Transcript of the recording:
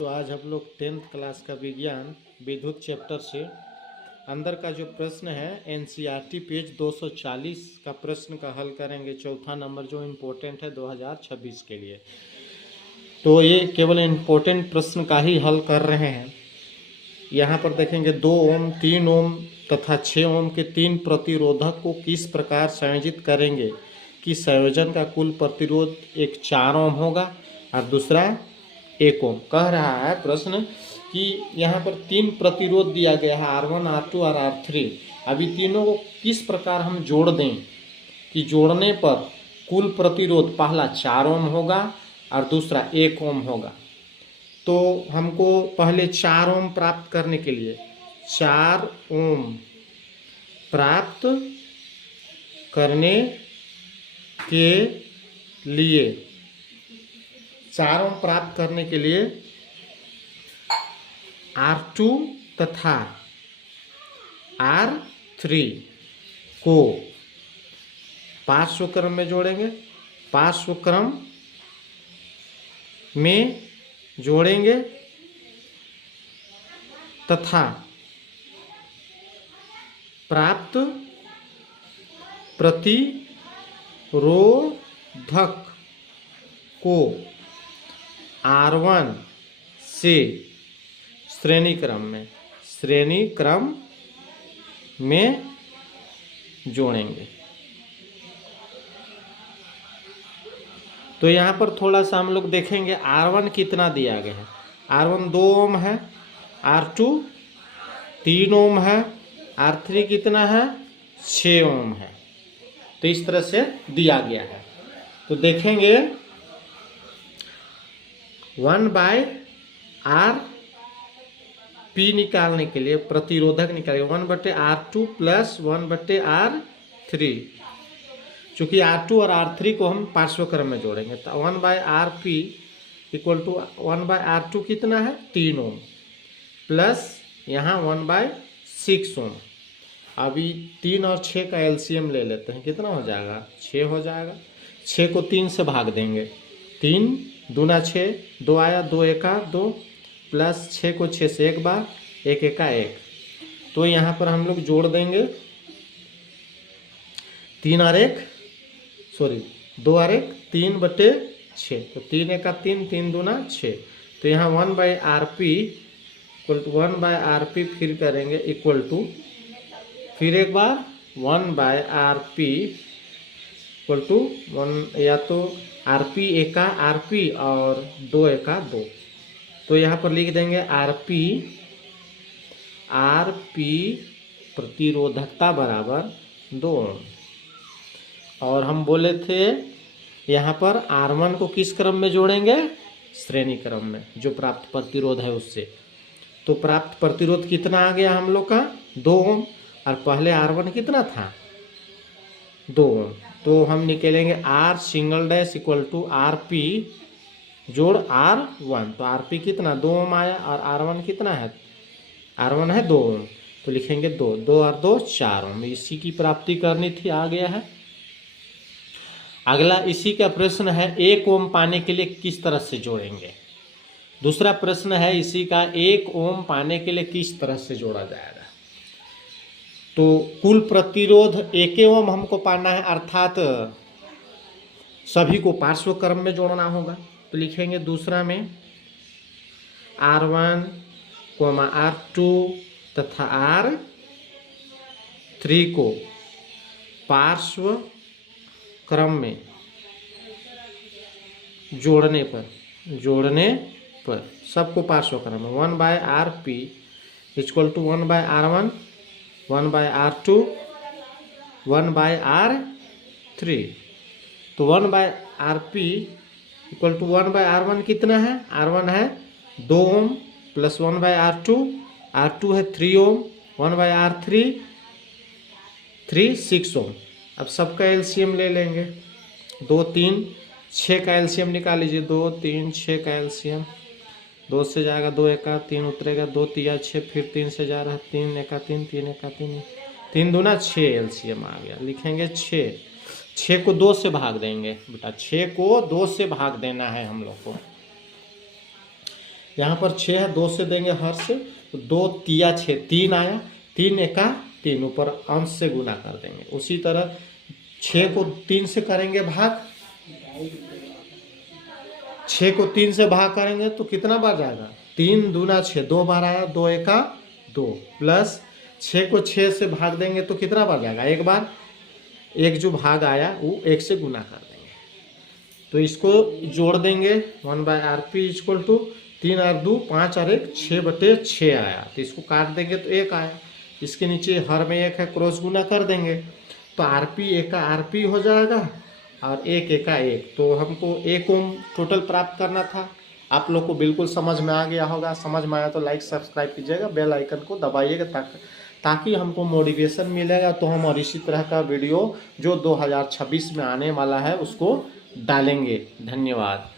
तो आज हम लोग 10th क्लास का विज्ञान विद्युत चैप्टर से अंदर का जो प्रश्न है एनसीईआरटी पेज 240 का प्रश्न का हल करेंगे। चौथा नंबर जो इम्पोर्टेंट है 2026 के लिए। तो ये केवल इम्पोर्टेंट प्रश्न का ही हल कर रहे हैं। यहाँ पर देखेंगे 2 ओम 3 ओम तथा 6 ओम के 3 प्रतिरोधक को किस प्रकार संयोजित करेंगे कि संयोजन का कुल प्रतिरोध एक 4 ओम होगा और दूसरा 1 ओम। कह रहा है प्रश्न कि यहाँ पर 3 प्रतिरोध दिया गया है R1 R2 और R3। अभी तीनों को किस प्रकार हम जोड़ दें कि जोड़ने पर कुल प्रतिरोध पहला 4 ओम होगा और दूसरा 1 ओम होगा। तो हमको पहले 4 ओम प्राप्त करने के लिए 4 ओम प्राप्त करने के लिए 4 ओम प्राप्त करने के लिए R2 तथा R3 को पार्श्व क्रम में जोड़ेंगे। पार्श्व क्रम में जोड़ेंगे तथा प्राप्त प्रतिरोधक को R1 से श्रेणी क्रम में जोड़ेंगे। तो यहाँ पर थोड़ा सा हम लोग देखेंगे R1 कितना दिया गया है। R1 2 ओम है, R2 3 ओम है, R3 कितना है 6 ओम है। तो इस तरह से दिया गया है। तो देखेंगे 1/RP निकालने के लिए प्रतिरोधक निकालेंगे 1/R2 प्लस 1/R3। चूँकि R2 और R3 को हम पार्श्व क्रम में जोड़ेंगे तो 1/RP इक्वल टू 1/R2 कितना है 3 ओम प्लस यहाँ 1/6 ओम। अभी 3 और 6 का एलसीएम ले लेते हैं, कितना हो जाएगा 6 हो जाएगा। 6 को 3 से भाग देंगे, 3 दूना 6, 2 आया 2 एका 2 प्लस 6 को 6 से एक बार 1 एका 1। तो यहाँ पर हम लोग जोड़ देंगे 2 और 1 3/6। तो 3 एका 3, 3 दूना 6। तो यहाँ 1/RP इक्वल टू 1/RP फिर करेंगे इक्वल टू फिर एक बार 1/RP इक्वल टू 1 या तो RP एका RP और 2 एका 2। तो यहाँ पर लिख देंगे RP प्रतिरोधकता बराबर 2 ओम। और हम बोले थे यहाँ पर R1 को किस क्रम में जोड़ेंगे श्रेणी क्रम में, जो प्राप्त प्रतिरोध है उससे। तो प्राप्त प्रतिरोध कितना आ गया हम लोग का 2 ओम और पहले R1 कितना था 2 ओम। तो हम निकालेंगे R single dash equal to RP जोड़ R1। तो RP कितना 2 ओम आया और R1 कितना है R1 है 2 ओम। तो लिखेंगे 2 और 2 4 ओम। इसी की प्राप्ति करनी थी, आ गया है। अगला इसी का प्रश्न है 1 ओम पाने के लिए किस तरह से जोड़ेंगे। दूसरा प्रश्न है इसी का 1 ओम पाने के लिए किस तरह से जोड़ा जाएगा। तो कुल प्रतिरोध 1 ओम हमको पाना है, अर्थात सभी को पार्श्व क्रम में जोड़ना होगा। तो लिखेंगे दूसरा में R1, R2 तथा R3 को पार्श्व क्रम में जोड़ने पर सबको पार्श्व क्रम में 1/RP equal to 1/R1 1/R2 1/R3। तो 1/RP इक्वल टू 1/R1 कितना है R1 है 2 ओम प्लस 1/R2 R2 है 3 ओम 1/R3 6 ओम। अब सबका एलसीएम ले लेंगे 2 3 6 का एलसीएम निकाल लीजिए। 2 3 6 का एलसीएम 2 से जाएगा 2 एका 3 उतरेगा 2 3 6 फिर 3 से जा रहा है 3 एका 3 3 एका 3 3 दूना 6 एलसीएम आ गया। लिखेंगे 6 को 2 से भाग देंगे बेटा, 6 को 2 से भाग देना है हम लोग को। यहाँ पर 6 है, 2 से देंगे हर से, तो 2 तिया 6, 3 आया, 3 एका 3, ऊपर अंश से गुना कर देंगे। उसी तरह 6 को 3 से करेंगे भाग, 6 को 3 से भाग करेंगे तो कितना बार जाएगा, 3 दूना 6, 2 बार आया, 2 एका 2, प्लस 6 को 6 से भाग देंगे तो कितना बार जाएगा, एक बार, एक जो भाग आया वो 1 से गुना कर देंगे। तो इसको जोड़ देंगे, 1/rp इक्वल टू 3 और 2 5 और 1 6/6 आया। तो इसको काट देंगे तो 1 आया, इसके नीचे हर में 1 है, क्रॉस गुना कर देंगे तो rp 1 का rp हो जाएगा और 1 1 का 1। तो हमको 1 ओम टोटल प्राप्त करना था। आप लोग को बिल्कुल समझ में आ गया होगा। समझ में आया तो लाइक सब्सक्राइब कीजिएगा, बेल आइकन को दबाइएगा ताकि हमको मोटिवेशन मिलेगा, तो हम और इसी तरह का वीडियो जो 2026 में आने वाला है उसको डालेंगे। धन्यवाद।